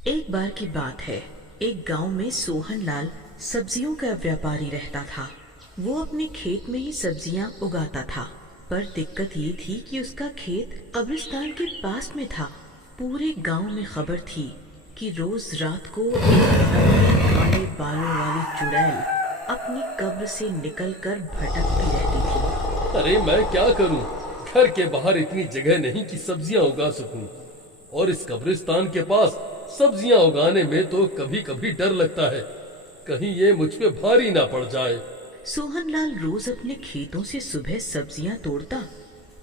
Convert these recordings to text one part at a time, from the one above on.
एक बार की बात है। एक गांव में सोहनलाल सब्जियों का व्यापारी रहता था। वो अपने खेत में ही सब्जियां उगाता था, पर दिक्कत ये थी कि उसका खेत कब्रिस्तान के पास में था। पूरे गांव में खबर थी कि रोज रात को एक लंबे काले बालों वाली चुड़ैल अपनी कब्र से निकलकर भटकती रहती थी। अरे मैं क्या करूं? घर के बाहर इतनी जगह नहीं कि सब्जियां उगा सकूं, और इस कब्रिस्तान के पास सब्जियां उगाने में तो कभी कभी डर लगता है, कहीं ये मुझ पे भारी ना पड़ जाए। सोहनलाल रोज अपने खेतों से सुबह सब्जियां तोड़ता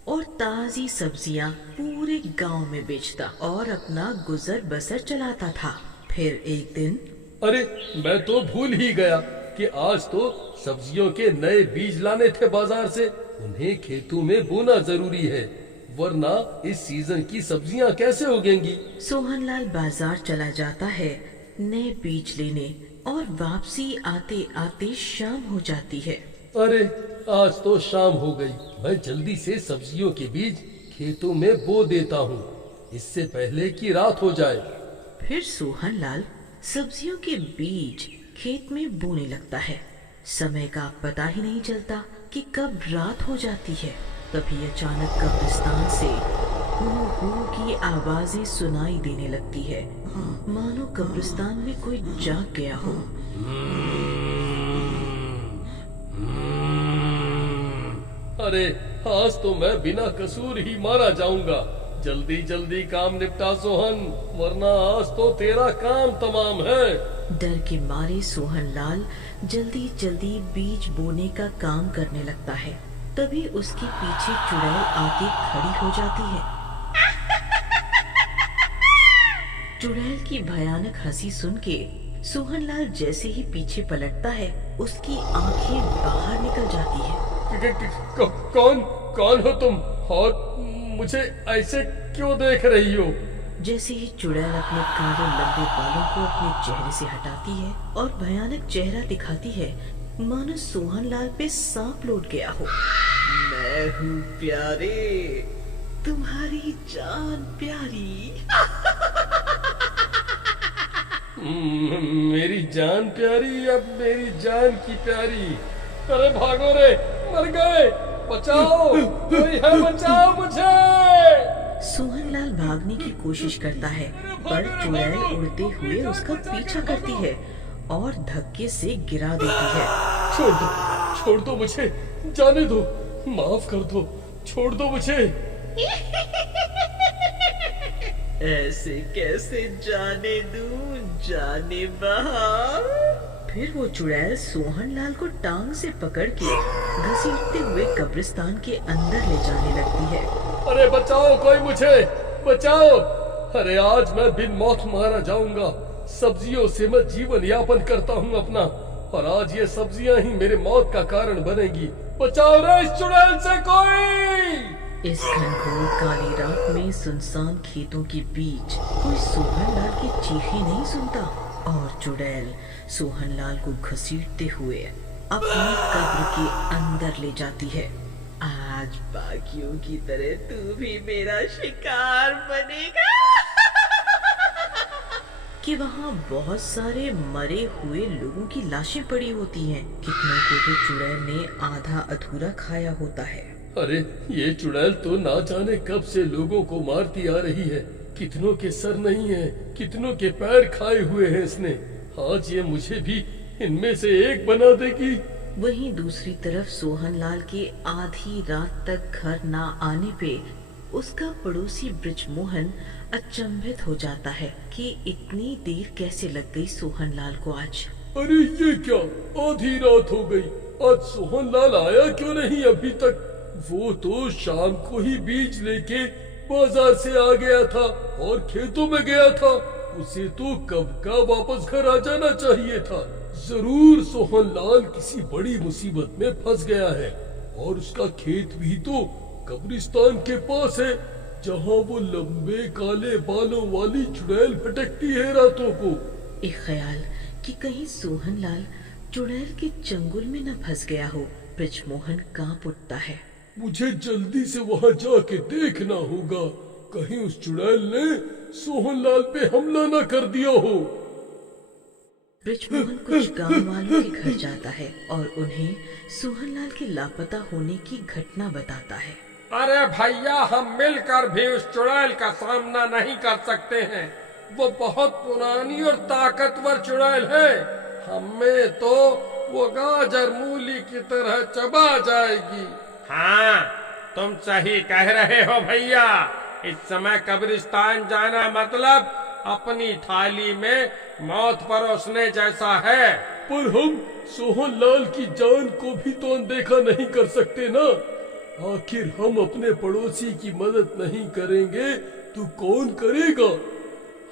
और ताजी सब्जियां पूरे गांव में बेचता और अपना गुजर बसर चलाता था। फिर एक दिन अरे मैं तो भूल ही गया कि आज तो सब्जियों के नए बीज लाने थे बाजार से। उन्हें खेतों में बोना जरूरी है, वरना इस सीजन की सब्जियां कैसे उगेंगी। सोहनलाल बाजार चला जाता है नए बीज लेने, और वापसी आते आते शाम हो जाती है। अरे आज तो शाम हो गई। मैं जल्दी से सब्जियों के बीज खेतों में बो देता हूँ, इससे पहले कि रात हो जाए। फिर सोहनलाल सब्जियों के बीज खेत में बोने लगता है। समय का पता ही नहीं चलता कि कब रात हो जाती है। तभी अचानक कब्रिस्तान से हू हू की आवाजें सुनाई देने लगती है, मानो कब्रिस्तान में कोई जाग गया हो। अरे आज तो मैं बिना कसूर ही मारा जाऊंगा। जल्दी जल्दी काम निपटा सोहन, वरना आज तो तेरा काम तमाम है। डर के मारे सोहनलाल जल्दी जल्दी बीज बोने का काम करने लगता है। तभी उसके पीछे चुड़ैल आके खड़ी हो जाती है। चुड़ैल की भयानक हंसी सुन के सोहनलाल जैसे ही पीछे पलटता है, उसकी आंखें बाहर निकल जाती है। कौन कौन हो तुम, और मुझे ऐसे क्यों देख रही हो? जैसे ही चुड़ैल अपने काले लंबे बालों को अपने चेहरे से हटाती है और भयानक चेहरा दिखाती है, मानो सोहनलाल पे सांप लौट गया हो। मैं हूँ प्यारे, तुम्हारी जान प्यारी। मेरी जान प्यारी, अब मेरी जान की प्यारी। अरे भागो रे, मर गए, बचाओ, कोई है, बचाओ मुझे। सोहनलाल भागने की कोशिश करता है, पर चुड़ैल उड़ते हुए उसका पीछा करती है और धक्के से गिरा देती है। छोड़ दो मुझे, जाने दो, माफ कर दो, छोड़ दो मुझे। ऐसे कैसे जाने दूं, जाने बहार। फिर वो चुड़ैल सोहनलाल को टांग से पकड़ के घसीटते हुए कब्रिस्तान के अंदर ले जाने लगती है। अरे बचाओ, कोई मुझे बचाओ। अरे आज मैं बिन मौत मारा जाऊंगा। सब्जियों से मैं जीवन यापन करता हूँ अपना, और आज ये सब्जियां ही मेरे मौत का कारण बनेगी। बचाओ रे इस चुड़ैल से कोई। इस घनघोर काली रात में सुनसान खेतों के बीच कोई सोहनलाल की चीखें नहीं सुनता, और चुड़ैल सोहनलाल को घसीटते हुए अपनी कब्र के अंदर ले जाती है। आज बाकियों की तरह तू भी मेरा शिकार बनेगा। कि वहाँ बहुत सारे मरे हुए लोगों की लाशें पड़ी होती हैं। कितनों को तो चुड़ैल ने आधा अधूरा खाया होता है। अरे ये चुड़ैल तो ना जाने कब से लोगों को मारती आ रही है। कितनों के सर नहीं है, कितनों के पैर खाए हुए हैं इसने। आज ये मुझे भी इनमें से एक बना देगी। वहीं दूसरी तरफ सोहनलाल के आधी रात तक घर ना आने पे उसका पड़ोसी बृजमोहन अचंभित हो जाता है कि इतनी देर कैसे लग गई सोहनलाल को आज। अरे ये क्या, आधी रात हो गई, आज सोहनलाल आया क्यों नहीं अभी तक? वो तो शाम को ही बीज लेके बाजार से आ गया था और खेतों में गया था। उसे तो कब का वापस घर आ जाना चाहिए था। जरूर सोहनलाल किसी बड़ी मुसीबत में फंस गया है, और उसका खेत भी तो कब्रिस्तान के पास है, जहाँ वो लंबे काले बालों वाली चुड़ैल भटकती है रातों को। एक ख्याल कि कहीं सोहनलाल चुड़ैल के चंगुल में न फंस गया हो, बृजमोहन कांप उठता है। मुझे जल्दी से वहाँ जाके देखना होगा, कहीं उस चुड़ैल ने सोहनलाल पे हमला न कर दिया हो। बृजमोहन कुछ गांव वालों के घर जाता है और उन्हें सोहनलाल के लापता होने की घटना बताता है। अरे भैया, हम मिलकर भी उस चुड़ैल का सामना नहीं कर सकते हैं। वो बहुत पुरानी और ताकतवर चुड़ैल है। हमें तो वो गाजर मूली की तरह चबा जाएगी। हाँ, तुम सही कह रहे हो भैया। इस समय कब्रिस्तान जाना मतलब अपनी थाली में मौत परोसने जैसा है। पर हम सोहनलाल की जान को भी तो अनदेखा नहीं कर सकते ना। आखिर हम अपने पड़ोसी की मदद नहीं करेंगे तो कौन करेगा?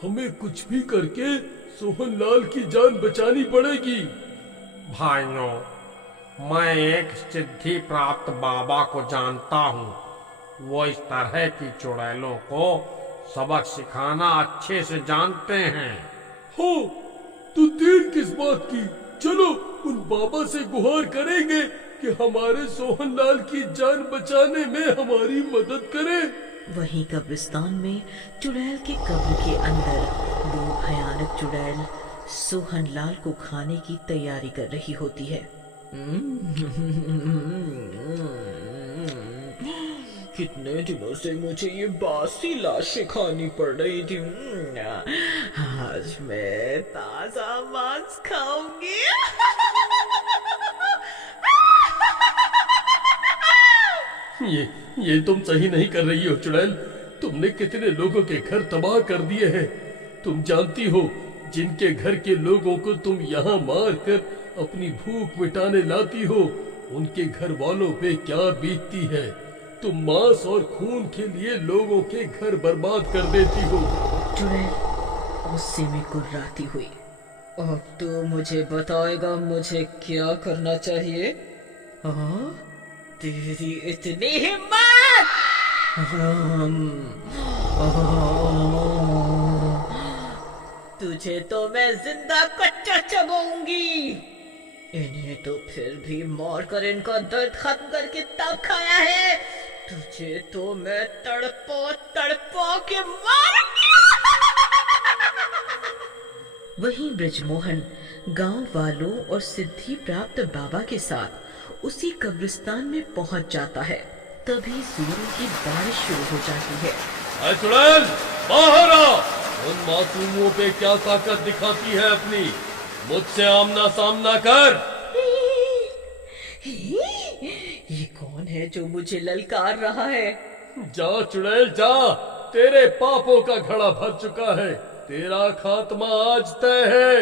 हमें कुछ भी करके सोहनलाल की जान बचानी पड़ेगी। भाइयों, मैं एक सिद्धि प्राप्त बाबा को जानता हूँ। वो इस तरह की चुड़ैलों को सबक सिखाना अच्छे से जानते हैं। हो तो देर किस बात की? चलो उन बाबा से गुहार करेंगे कि हमारे सोहनलाल की जान बचाने में हमारी मदद करें। वहीं कब्रिस्तान में चुड़ैल के कब्र के अंदर वो भयानक चुड़ैल सोहनलाल को खाने की तैयारी कर रही होती है। कितने दिनों से मुझे ये बासी लाशें खानी पड़ रही थी। आज मैं ताजा मांस खाऊंगी। ये तुम सही नहीं कर रही हो चुड़ैल। तुमने कितने लोगों के घर तबाह कर दिए हैं। तुम जानती हो जिनके घर के लोगों को तुम यहाँ मार कर अपनी भूख मिटाने लाती हो, उनके घर वालों पे क्या बीतती है। तुम मांस और खून के लिए लोगों के घर बर्बाद कर देती हो। चुड़ैल गुस्से में कुर्राती हुई। अब तो मुझे बताएगा मुझे क्या करना चाहिए? हाँ, तेरी इतनी हिम्मत! तुझे तो मैं जिंदा कच्चा चबाऊंगी। इन्हें तो फिर भी मार कर इनका दर्द खत्म करके तब खाया है। तुझे तो मैं तड़पा तड़पा के मारूंगी। वहीं बृजमोहन गांव वालों और सिद्धि प्राप्त बाबा के साथ उसी कब्रिस्तान में पहुंच जाता है। तभी जोरों की बारिश शुरू हो जाती है। चुड़ैल बाहर आ! उन मासूमों पे क्या ताकत दिखाती है अपनी? मुझसे आमना सामना कर। ये कौन है जो मुझे ललकार रहा है? जा चुड़ैल जा, तेरे पापों का घड़ा भर चुका है। तेरा खात्मा आज तय है।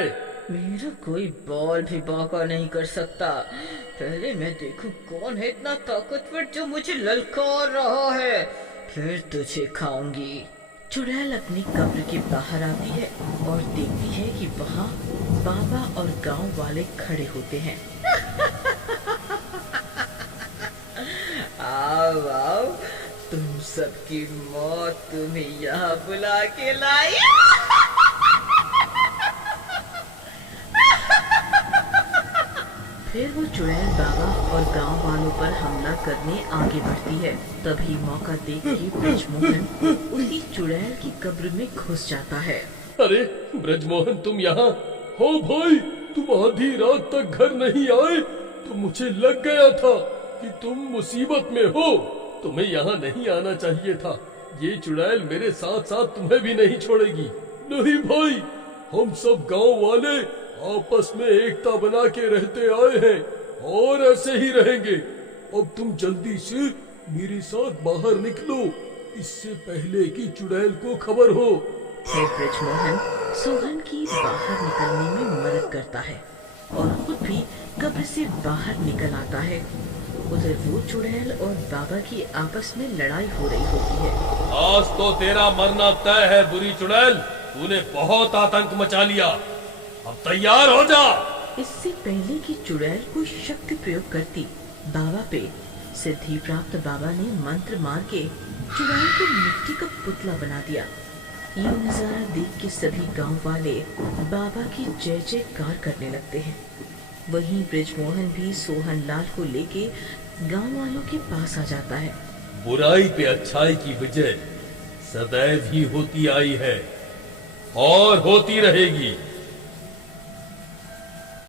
मेरा कोई बॉल भी बाका नहीं कर सकता। पहले मैं देखूं कौन है इतना ताकतवर जो मुझे ललकार रहा है, फिर तुझे खाऊंगी। चुड़ैल अपनी कब्र के बाहर आती है और देखती है कि वहाँ बाबा और गांव वाले खड़े होते हैं। आओ आओ, तुम सबकी मौत तुम्हें यहाँ बुला के लाई। फिर वो चुड़ैल बाबा और गांव वालों पर हमला करने आगे बढ़ती है। तभी मौका देख के बृजमोहन उसी चुड़ैल की कब्र में घुस जाता है। अरे बृजमोहन, तुम यहाँ हो भाई? तुम आधी रात तक घर नहीं आए तो मुझे लग गया था कि तुम मुसीबत में हो। तुम्हें यहाँ नहीं आना चाहिए था। ये चुड़ैल मेरे साथ साथ तुम्हें भी नहीं छोड़ेगी। नहीं भाई, हम सब गांव वाले आपस में एकता बना के रहते आए हैं और ऐसे ही रहेंगे। अब तुम जल्दी से मेरे साथ बाहर निकलो, इससे पहले कि चुड़ैल को खबर हो। फिर बृजमोहन सोहन की बाहर निकलने में मदद करता है और खुद भी कब्र से बाहर निकल आता है। उधर वो चुड़ैल और बाबा की आपस में लड़ाई हो रही होती है। आज तो तेरा मरना तय है बुरी चुड़ैल। तूने बहुत आतंक मचा लिया, अब तैयार हो जा। इससे पहले कि चुड़ैल कोई शक्ति प्रयोग करती बाबा पे, सिद्धि प्राप्त बाबा ने मंत्र मार के चुड़ैल को मिट्टी का पुतला बना दिया। ये नजारा देख के सभी गांव वाले बाबा की जय जयकार करने लगते हैं। वहीं बृजमोहन भी सोहनलाल को लेके गांव वालों के पास आ जाता है। बुराई पे अच्छाई की विजय सदैव ही होती आई है और होती रहेगी।